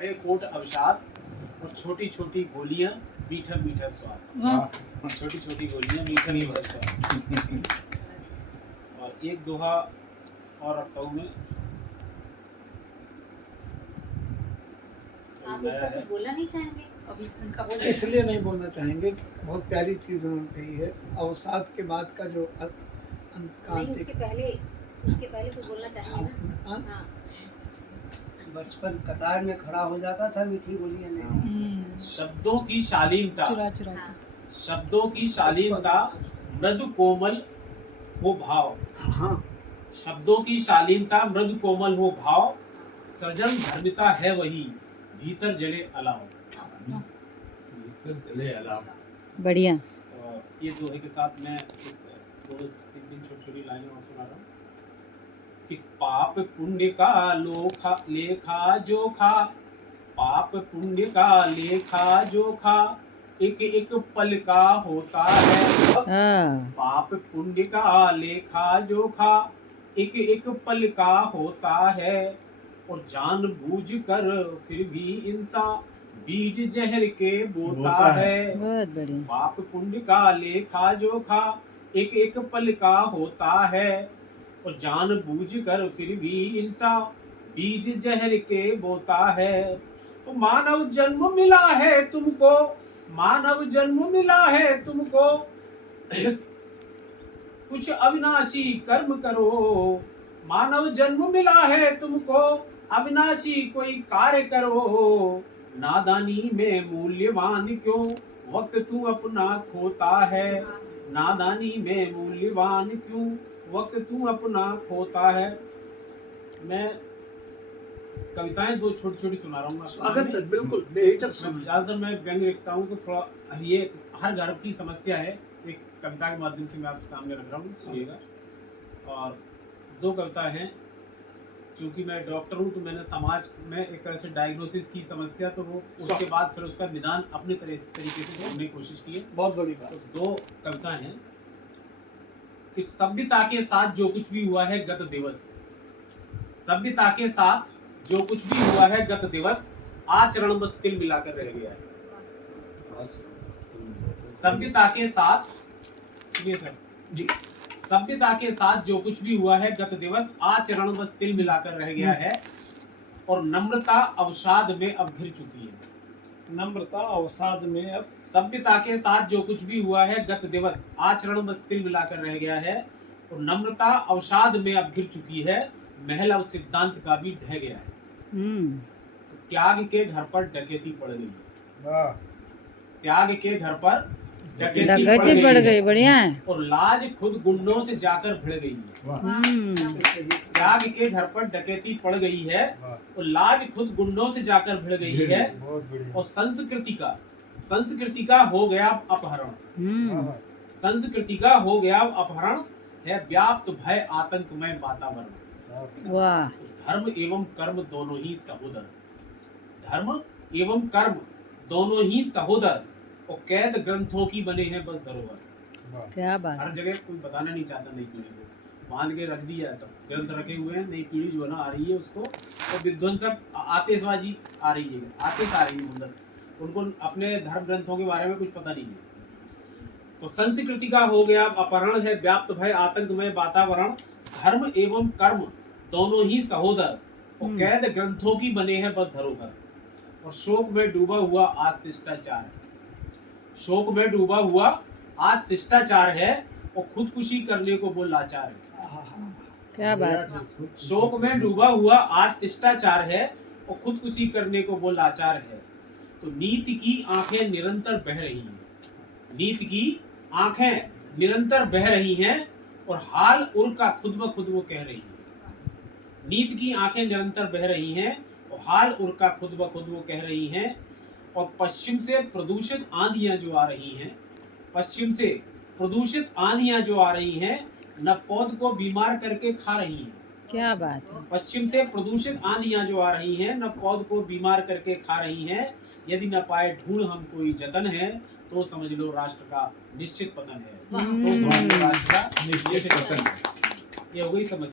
हरे coat अवसाद और छोटी छोटी गोलियां मीठा मीठा स्वाद। हाँ। छोटी छोटी गोलियां मीठा मीठा स्वाद। और एक दोहा और रखता हूँ मैं। आप इस पर कुछ बोलना नहीं चाहेंगे? अभी उनका बोल इसलिए नहीं बोलना चाहेंगे कि बहुत प्यारी चीज उन्होंने कही है। अवसाद के बाद का जो अंत का नहीं, अंतिक उसके पहले कुछ बोलना चाहेंगे ना? हाँ। हाँ। बचपन कतार में खड़ा हो जाता था मीठी बोलियां नहीं। शब्दों की शालीनता, हाँ। शब्दों की शालीनता मृदु कोमल हो भाव। हाँ। शब्दों की शालीनता मृदु कोमल हो भाव, सृजन धर्मिता है वही भीतर जले अलाव। बढ़िया। ये दोहे के साथ मैं दो तीन छोटी छोटी लाइनें और सुना रहा हूँ कि पाप पुण्य का लेखा जोखा, पाप पुण्य का लेखा जोखा एक एक पल का होता है। पाप पुण्य का लेखा जोखा एक एक पल का होता है, और जानबूझ कर फिर भी इंसान बीज जहर के बोता है। बहुत बढ़िया। पाप पुण्य का लेखा जोखा एक एक पल का होता है, और जानबूझ कर फिर भी इंसान बीज जहर के बोता है। तो मानव जन्म मिला है तुमको, मानव जन्म मिला है तुमको कुछ अविनाशी कर्म करो। मानव जन्म मिला है तुमको, अविनाशी कोई कार्य करो। नादानी में मूल्यवान क्यों वक्त तू अपना खोता है। नादानी में मूल्यवान क्यों वक्त तू अपना खोता है। मैं कविताएं दो छोटी छोटी सुना रहा हूँ। स्वागत है, बिल्कुल बेहिचक सुनिए। ज्यादातर मैं व्यंग्य लिखता हूँ, तो थोड़ा ये हर घर की समस्या है, एक कविता के माध्यम से मैं आपके सामने रख रहा हूँ, सुनिएगा। और दो कविता हैं। क्योंकि मैं डॉक्टर हूँ तो मैंने समाज में एक तरह से डायग्नोसिस की समस्या, तो वो उसके बाद फिर उसका निदान अपने तरीके से ढूंढने की कोशिश की है। बहुत बड़ी बात। तो दो कविता हैं कि सभ्यता के साथ जो कुछ भी हुआ है गत दिवस, सभ्यता के साथ जो कुछ भी हुआ है गत दिवस, आचरण बस तिल मिलाकर रह गया है। सभ्यता के साथ, सुनिए सर जी, सभ्यता के साथ जो कुछ भी हुआ है गत दिवस, आचरण बस तिल मिलाकर रह गया है, और नम्रता अवसाद में अब घिर चुकी है। नम्रता अवसाद में अब, सभ्यता के साथ जो कुछ भी हुआ है गत दिवस, आचरण बस तिल मिलाकर रह गया है, और नम्रता अवसाद में अब घिर चुकी है, महल अब सिद्धांत का भी ढह गया है। त्याग के घर पर डकैती पड़ गई है। त्याग के घर पर डकैती पड़ गई, बढ़िया है। और लाज खुद गुंडों से जाकर भिड़ गई है। त्याग के घर पर डकैती पड़ गई है, और लाज खुद गुंडों से जाकर भिड़ गई है, और संस्कृति का हो गया अपहरण। संस्कृति का हो गया अपहरण है, व्याप्त भय आतंकमय वातावरण। वाह। धर्म एवं कर्म दोनों ही सहोदर, धर्म एवं कर्म दोनों ही सहोदर, और कैद ग्रंथों की बने हैं बस धरोहर। क्या बात। हर जगह कोई बताना नहीं चाहता नई पीढ़ी को, मान के रख दिया, सब ग्रंथ रखे हुए हैं। नई पीढ़ी जो है ना आ रही है उसको, और विध्वंसक आतिशबाजी आ रही है, आतिश आ रही है अंदर, उनको अपने धर्म ग्रंथों के बारे में कुछ पता नहीं है। तो संस्कृति का हो गया अपहरण है, व्याप्त भय आतंकमय वातावरण, धर्म एवं कर्म दोनों ही सहोदर, और कैद ग्रंथों की बने हैं बस धरोहर, और शोक में डूबा हुआ आज शिष्टाचार है। शोक में डूबा हुआ आज शिष्टाचार है, और खुदकुशी करने को वो लाचार है। क्या बात। शोक में डूबा हुआ आज शिष्टाचार है, और खुदकुशी करने को वो लाचार है। तो नीति की आंखें निरंतर बह रही हैं, नीति की आंखें निरंतर बह रही हैं, और हाल उर का खुद ब खुद वो कह रही है। नीति की आंखें निरंतर बह रही हैं, और हाल उर का खुद ब खुद वो कह रही हैं। और पश्चिम से प्रदूषित आंधियां जो आ रही हैं, पश्चिम से प्रदूषित आंधियां जो आ रही हैं, न पौध को बीमार करके खा रही हैं। क्या बात है। पश्चिम से प्रदूषित आंधियां जो आ रही हैं, न पौध को बीमार करके खा रही हैं। यदि न पाए ढूंढ हम कोई जतन है, तो समझ लो राष्ट्र का निश्चित पतन है। तो समझ लो राष्ट्र का निश्चित पतन है। ये हो गई समस्या।